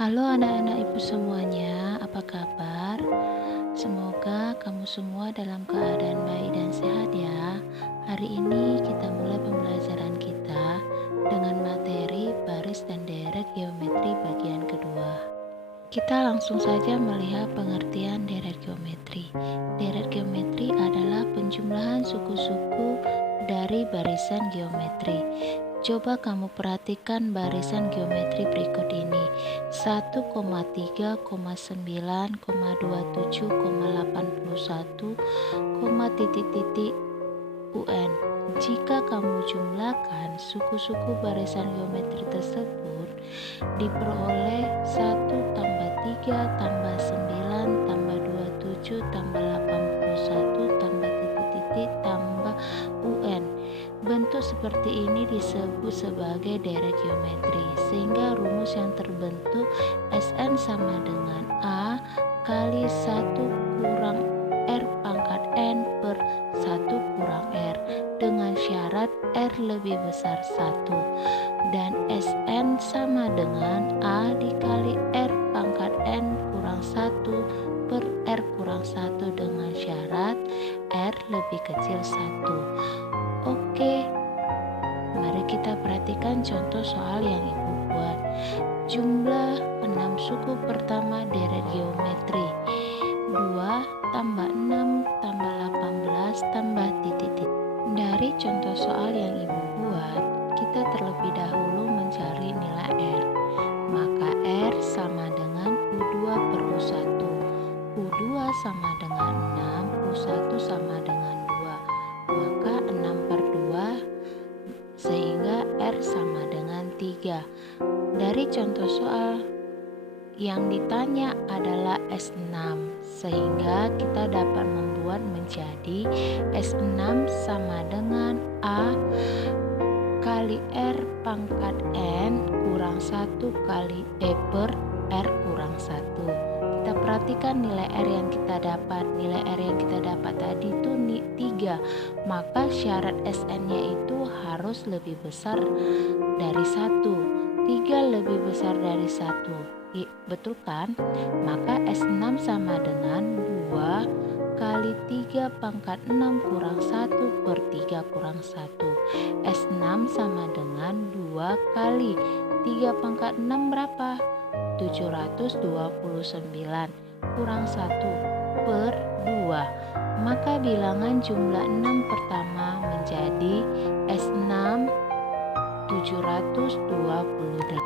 Halo anak-anak ibu semuanya, apa kabar? Semoga kamu semua dalam keadaan baik dan sehat ya. Hari ini kita mulai pembelajaran kita dengan materi baris dan deret geometri bagian kedua. Kita langsung saja melihat pengertian deret geometri. Deret geometri adalah penjumlahan suku-suku dari barisan geometri. Coba kamu perhatikan barisan geometri berikut ini: 1,3,9,27,81, UN. Jika kamu jumlahkan suku-suku barisan geometri tersebut, diperoleh 1 tambah 3 tambah 9 tambah 27 tambah 81 tambah titik-titik tambah UN. Bentuk seperti ini disebut sebagai deret geometri, sehingga rumus yang terbentuk Sn sama dengan A kali 1 kurang R pangkat N per 1 kurang R, dengan syarat R lebih besar 1, dan Sn sama dengan A dikali R pangkat N kurang 1 per R kurang 1 dengan syarat R lebih kecil 1. Oke, mari kita perhatikan contoh soal yang ibu buat. Jumlah 6 suku pertama deret geometri: 2 tambah 6 tambah 18 tambah titik-titik. Dari contoh soal yang ibu buat, kita terlebih dahulu mencari nilai R. Maka R sama dengan U2 per U1. U2 sama dengan 6, U1 sama dengan 2. Maka 6 per 2, sehingga R sama dengan 3. Dari contoh soal yang ditanya adalah S6, sehingga kita dapat membuat menjadi S6 sama dengan A kali R pangkat N kurang 1 kali E per R kurang 1. Kita perhatikan nilai R yang kita dapat. Nilai R yang kita dapat tadi itu 3, maka syarat Sn-nya itu harus lebih besar dari 1. 3 lebih besar dari 1, betul kan? Maka S6 sama dengan 2 kali 3 pangkat 6 kurang 1 per 3 kurang 1. S6 sama dengan 2 kali 3 pangkat 6 berapa? 729 kurang 1 per 2. Maka bilangan jumlah 6 pertama menjadi S6 720.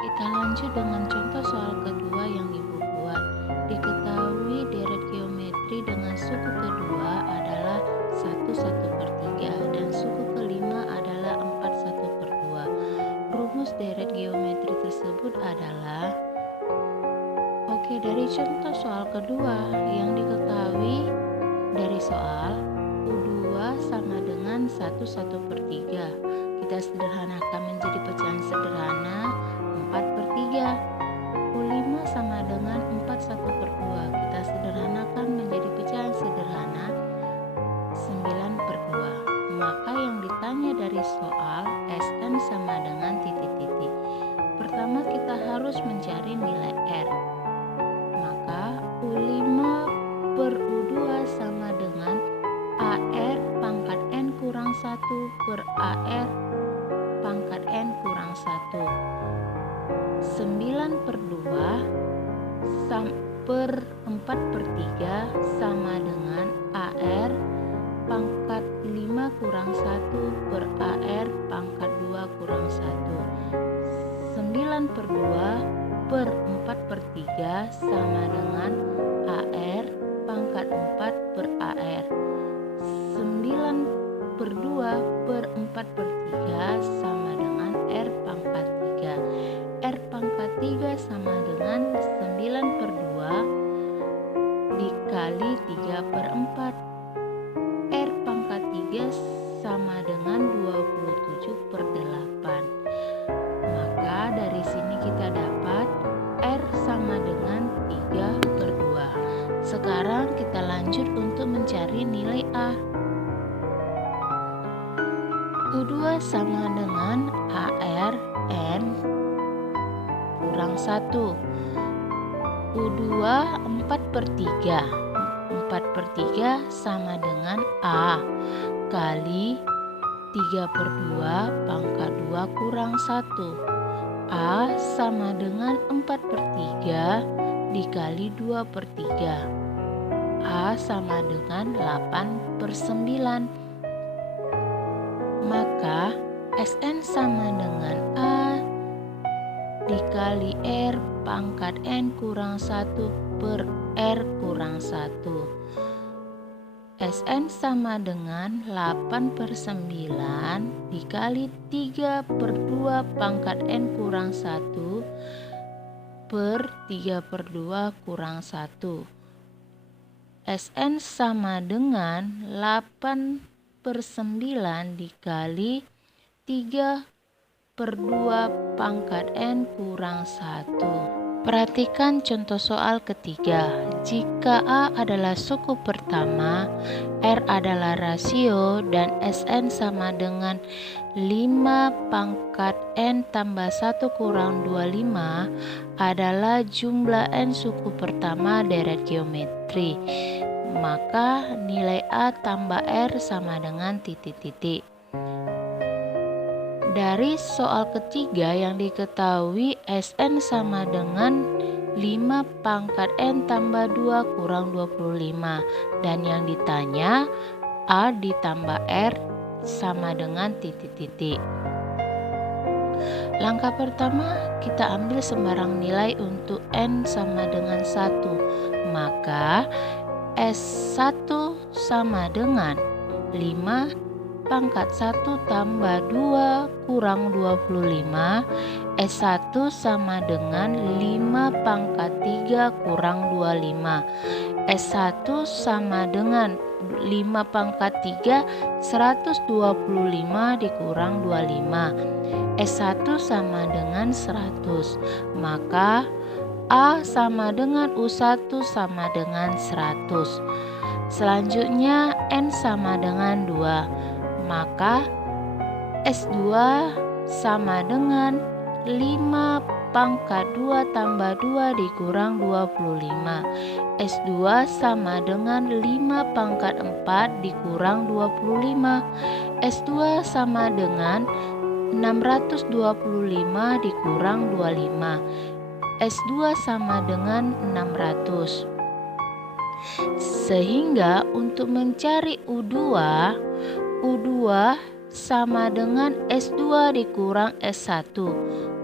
Kita lanjut dengan contoh soal kedua yang ibu buat. Diketahui deret geometri dengan suku kedua adalah 1 per 3 dan suku kelima adalah 4 per 2. Rumus deret geometri tersebut adalah, dari contoh soal kedua yang diketahui dari soal, U2 sama dengan 1 per 3. Kita sederhanakan menjadi pecahan sederhana 4 per 3. U5 sama dengan 4 per 2. Kita sederhanakan menjadi pecahan sederhana 9 per 2. Maka yang ditanya dari soal Sn sama dengan titik-titik. Pertama kita harus mencari nilai R. Maka U5 per U2 sama dengan AR pangkat N kurang 1 per AR pangkat N kurang 1. 9 per 2 per 4 per 3 sama dengan AR pangkat 5 kurang 1 per AR pangkat 2 kurang 1. 9 per 2 per 4 per 3 sama dengan AR pangkat 4 per AR. 9 per 2 per 4 per 3 sama dengan R pangkat 3. R pangkat 3 sama dengan 9 per 2 dikali 3 per 4. R pangkat 3 sama dengan 27 per 8. Maka dari sini kita dapat R sama dengan 3 per 2. Sekarang kita lanjut untuk mencari nilai A. U2 sama dengan AR N kurang 1. U2 4/3. 4/3 sama dengan A kali 3/2 pangkat 2 kurang 1. A sama dengan 4/3 dikali 2/3. A sama dengan 8/9. Maka Sn sama dengan A dikali R pangkat N kurang 1 per R kurang 1. Sn sama dengan 8/9 dikali 3/2 pangkat N kurang 1 per 3/2 kurang 1. Sn sama dengan 8/9 dikali 3/2 pangkat N kurang 1. Perhatikan contoh soal ketiga. Jika A adalah suku pertama, R adalah rasio, dan Sn sama dengan 5 pangkat N tambah 1 kurang 25 adalah jumlah N suku pertama deret geometri, maka nilai A tambah R sama dengan titik-titik. Dari soal ketiga yang diketahui Sn sama dengan 5 pangkat N tambah 2 kurang 25, dan yang ditanya A ditambah R sama dengan titik-titik. Langkah pertama, kita ambil sembarang nilai untuk N sama dengan 1, maka S1 sama dengan 5 pangkat 1 tambah 2 kurang 25. S1 sama dengan 5 pangkat 3 kurang 25. S1 sama dengan 5 pangkat 3 125 dikurang 25. S1 sama dengan 100. Maka A sama dengan U1 sama dengan 100. Selanjutnya N sama dengan 2. Maka S2 sama dengan 5 pangkat 2 tambah 2 dikurang 25. S2 sama dengan 5 pangkat 4 dikurang 25. S2 sama dengan 625 dikurang 25. S2 sama dengan 600. Sehingga untuk mencari U2 sama dengan S2 dikurang S1.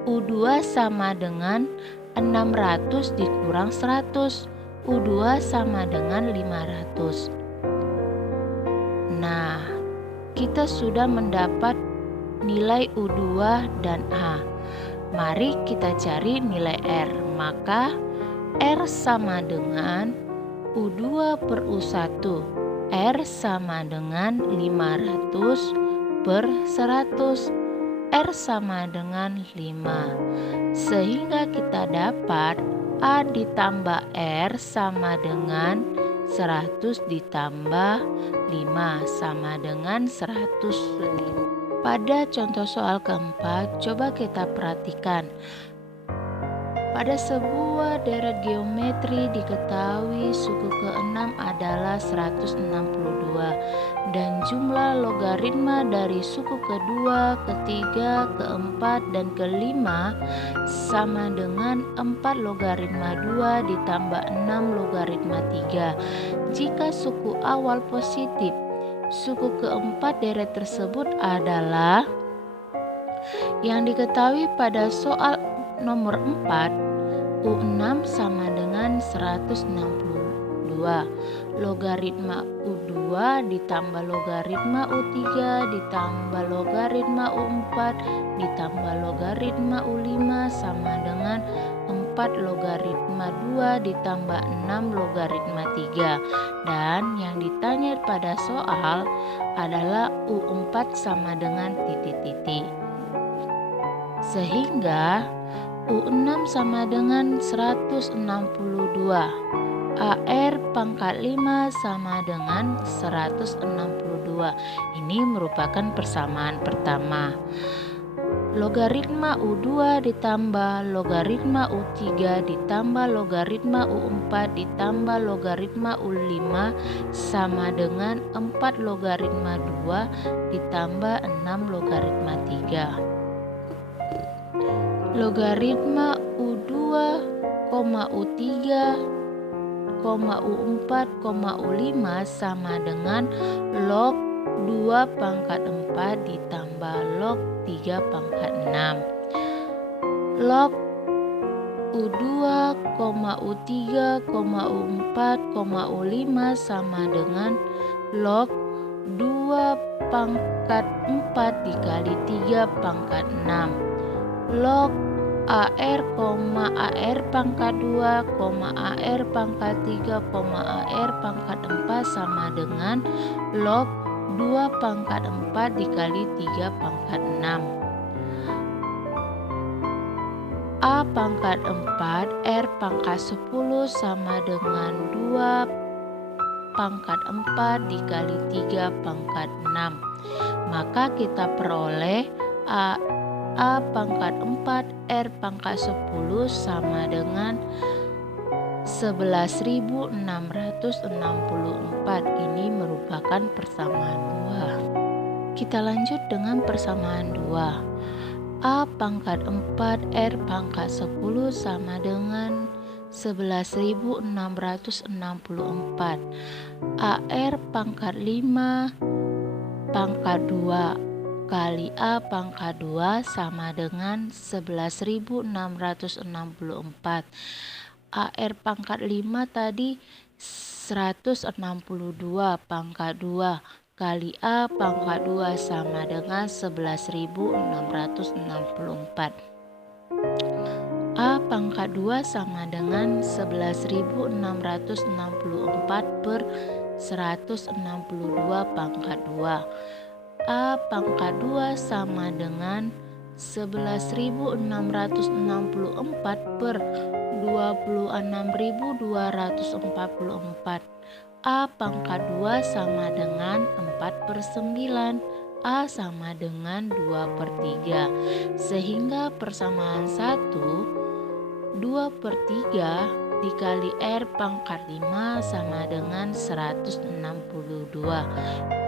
U2 sama dengan 600 dikurang 100. U2 sama dengan 500. Nah, kita sudah mendapat nilai U2 dan A. Mari kita cari nilai R. Maka R sama dengan U2 per U1. R sama dengan 500 per 100. R sama dengan 5. Sehingga kita dapat A ditambah R sama dengan 100 ditambah 5 sama dengan 105. Pada contoh soal keempat, coba kita perhatikan. Pada sebuah deret geometri diketahui suku ke-6 adalah 162 dan jumlah logaritma dari suku kedua, ketiga, keempat, dan kelima sama dengan 4 logaritma 2 ditambah 6 logaritma 3. Jika suku awal positif, suku keempat deret tersebut adalah yang diketahui pada soal nomor 4. U6 sama dengan 162. Logaritma U2 ditambah logaritma U3 ditambah logaritma U4 ditambah logaritma U5 sama dengan 4 logaritma 2 ditambah 6 logaritma 3. Dan yang ditanya pada soal adalah U4 sama dengan titik-titik. Sehingga U6 sama dengan 162. AR pangkat 5 sama dengan 162. Ini merupakan persamaan pertama. Logaritma U2 ditambah logaritma U3 ditambah logaritma U4 ditambah logaritma U5 sama dengan 4 logaritma 2 ditambah 6 logaritma 3. Logaritma U2, U3, U4, U5 sama dengan log 2 pangkat 4 ditambah log 3 pangkat 6. Log U2, U3, U4, U5 sama dengan log 2 pangkat 4 dikali 3 pangkat 6. Log AR, AR pangkat 2, AR pangkat 3, AR pangkat 4 sama dengan log 2 pangkat 4 dikali 3 pangkat 6. A pangkat 4 R pangkat 10 sama dengan 2 pangkat 4 dikali 3 pangkat 6. Maka kita peroleh A pangkat 4 R pangkat 10 sama dengan 11.664. Ini merupakan persamaan 2. Kita lanjut dengan persamaan 2. A pangkat 4 R pangkat 10 sama dengan 11.664. AR pangkat 5 pangkat 2 kali A pangkat 2 sama dengan 11.664. AR pangkat 5 tadi 162 pangkat 2 kali A pangkat 2 sama dengan 11.664. A pangkat 2 sama dengan 11.664 per 162 pangkat 2. A pangkat 2 sama dengan 11.664 per 26.244. A pangkat 2 sama dengan 4 per 9. A sama dengan 2 per 3. Sehingga persamaan 1, 2 per 3 dikali R pangkat 5 sama dengan 162.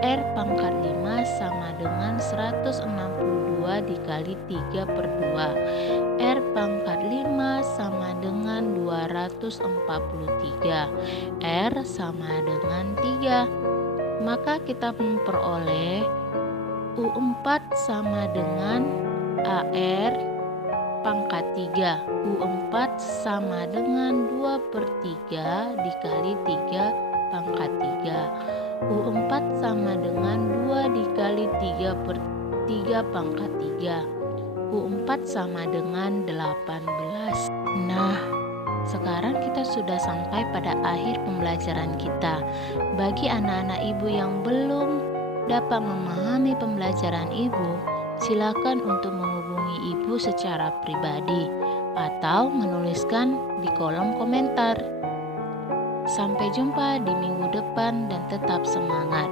R pangkat 5 sama dengan 162 dikali 3 per 2. R pangkat 5 sama dengan 243. R sama dengan 3. Maka kita memperoleh U4 sama dengan AR pangkat 3. U4 sama dengan 2 per 3 dikali 3 pangkat 3. U4 sama dengan 2 dikali 3 per 3 pangkat 3. U4 sama dengan 18. Nah, sekarang kita sudah sampai pada akhir pembelajaran kita. Bagi anak-anak ibu yang belum dapat memahami pembelajaran ibu, silakan untuk menghubungi ibu secara pribadi atau menuliskan di kolom komentar. Sampai jumpa di minggu depan dan tetap semangat.